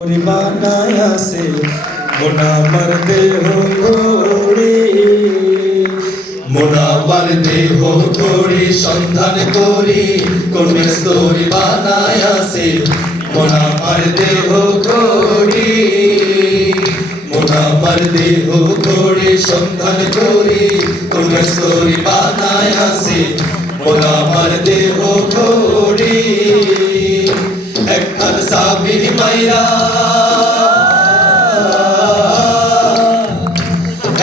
বানায়া সে মোনামার দেহ ঘড়ি মোনামার দেহ ঘড়ি সন্ধান করি কোন স্তরি বানায়া সে মোনামার দেহ ঘড়ি মোনামার দেহ ঘড়ি সন্ধান করি কোন স্তরি বানায়া সে মোনামার দেহ ঘড়ি একখান সাবির মাইরা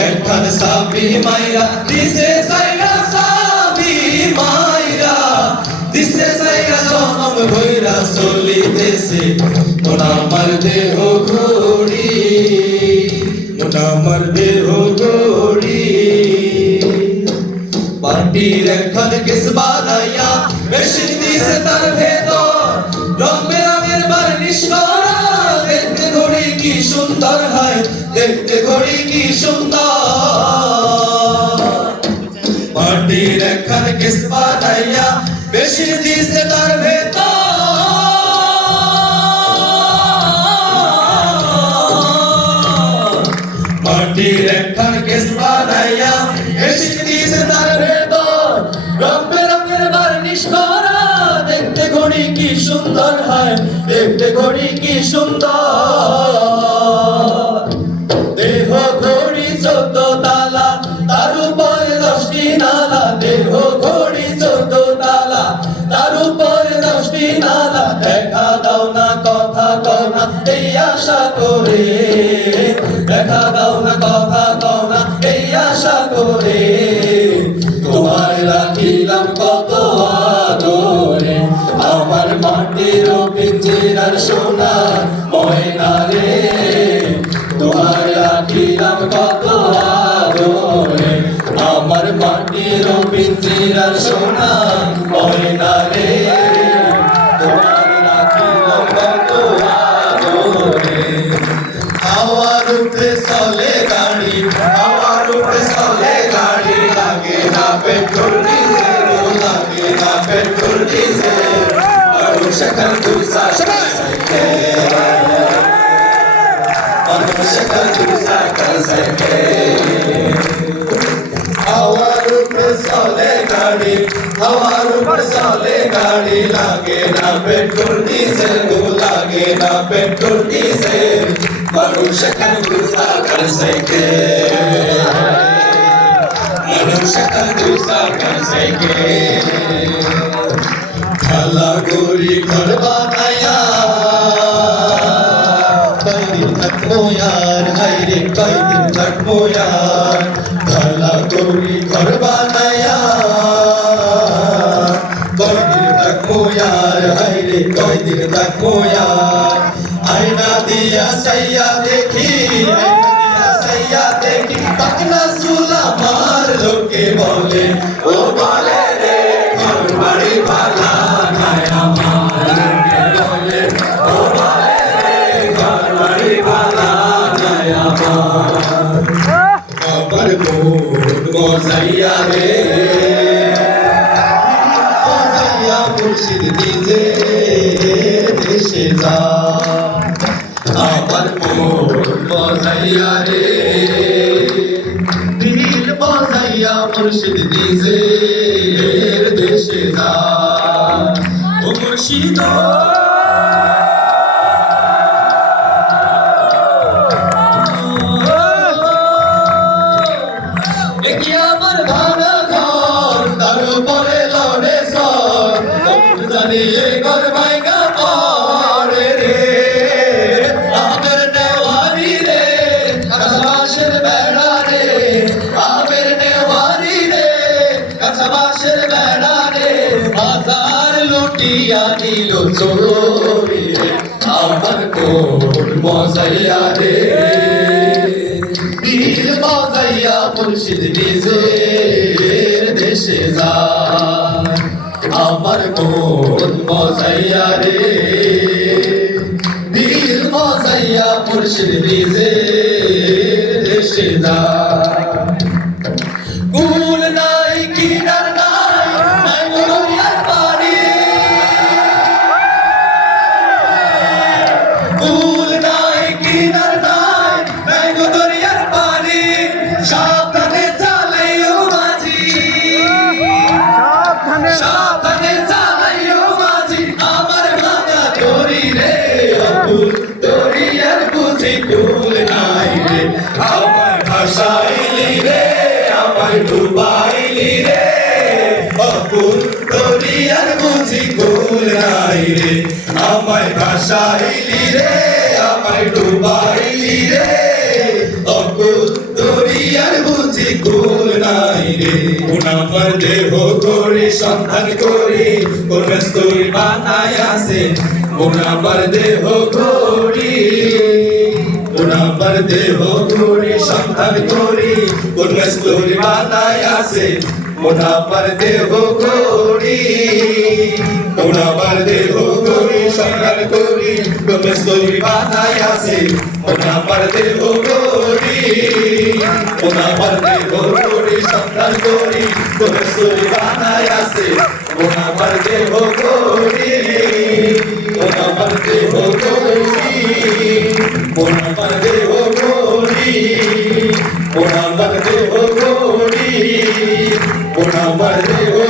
একখান সাবির মাইরা দিছে সাইরা সাবি মাইরা দিছে সাইরা জনম ভৈরা চলিতেছে মোনামার দেহ ঘড়ি মোনামার দেহ ঘড়ি পাটির একখান কেস বানাইয়া মেশিন দিছে তার ভেতর রং বেরঙের বার্নিশ করা দেখতে ঘড়ি কি সুন্দর হয় দেখতে ঘড়ি কি সুন্দর মাটির একখান কেস বানাইয়া মেশিন দিছে তার ভেতর মাটির একখান কেস বানাইয়া মেশিন দিছে তার ভেতর রং বেরঙের বার্নিশ করা দেখতে ঘড়ি কি সুন্দর হয় দেখতে ঘড়ি কি সুন্দর দেহ ঘড়ি 14 তালা তার উপর 10টি নালা দেহ ঘড়ি 14 তালা তার উপর 10টি নালা দেখা দাও না কথা কও না এই আশা করে দেখা দাও না কথা কও না এই আশা করে তোমায় রাখিলাম কত আদরে আমার মাটির পিঞ্জিরার সোনা ময়না রে তোমায় রাখিলাম কত আদরে আমার মাটির পিঞ্জিরার সোনা ময়না রে তোমায় রাখিলাম কত আদরে হাওয়ার উপরে চলে গাড়ি হাওয়ার উপরে চলে গাড়ি লাগে না পেট্রোল ডিজেল লাগে না পেট্রোল ডিজেল মানুষ এখন দুসা সাইকেল মানুষ এখন দুসা সাইকেল হাওয়ার উপরে চলে গাড়ি হাওয়ার উপরে চলে গাড়ি লাগে না পেট্রোল ডিজেল লাগে না পেট্রোল ডিজেল মানুষ এখন দুসা সাইকেল মানুষ এখন দুসা সাইকেল খালা গরি ঘর বানায়া কয়দিন থাকবো यार হায়রে কয়দিন থাকবো यार খালা গরি ঘর বানায়া কয়দিন থাকবো यार হায়রে কয়দিন থাকবো यार আয়না দিয়া সাইয়া দেখি আয়না দিয়া সাইয়া দেখি পাকনা সুলা মার লোকে বলে ও বলে রে ঘর বাড়ি ভালা নাই আমার লোকে বলে ও বলে রে ঘর বাড়ি ভালা নাই আমার মন মজাইয়া রে মজাইয়া মুর্শিদ দিজে দেশে যা আমার মন মজাইয়া রে দিল মজাইয়া মুর্শিদ দিজে দেশে যা ও মুর্শিদ একি আমার ভাঙা ঘর তার উপরে লড়ে সর জানিয়ে ঘর ভাঙা পড়ে রে আমের নেওয়ারি রে কাছাবাসের বেড়া রে আমের নেওয়ারি রে কাছাবাসের বেড়া রে বাজার লুটিয়া নিল চোরি রে আমার কোন মজাইয়া রে দিল মজাইয়া মুর্শিদ নিজের দেশে যায় আমার মন মজাইয়া রে দিল মজাইয়া মুর্শিদ নিজের দেশে যায় কুল নাই কিনার নাই নাই মরিয়ার পানি কুল নাই কিনার নাই নাই গো দরিয়ার পানি সাবধানে চালাইও মাঝি সাবধানে চালাইও মাঝি আমার ভাঙা দড়ি রে অকুল দরিয়ার বুঝি কুল নাই রে আমায় ভাসাইলি রে আমায় ডুবাইলি রে অকুল দরিয়ার বুঝি কুল নাই রে আমায় ভাসাইলি রে আমায় ডুবাইলি রে অকুল দরিয়ার বুঝি কুল নাই রে আমার দেহ করি সন্ধান করি কোন স্তরি বানায় আছে আমার দেহ করি আমার দেহ করি সন্ধান করি কোন স্তরি বানায় আছে আমার দেহ করি আমার দেহ করি সন্ধান করি কোন স্তরি বানায় আছে আমার দেহ করি আমার দেহ করি সন্ধান করি কোন স্তরি বানায় আছে আমার দেহ করি আমার দেহ করি আমার দেহ করি আমার দেহ করি আমার দেহ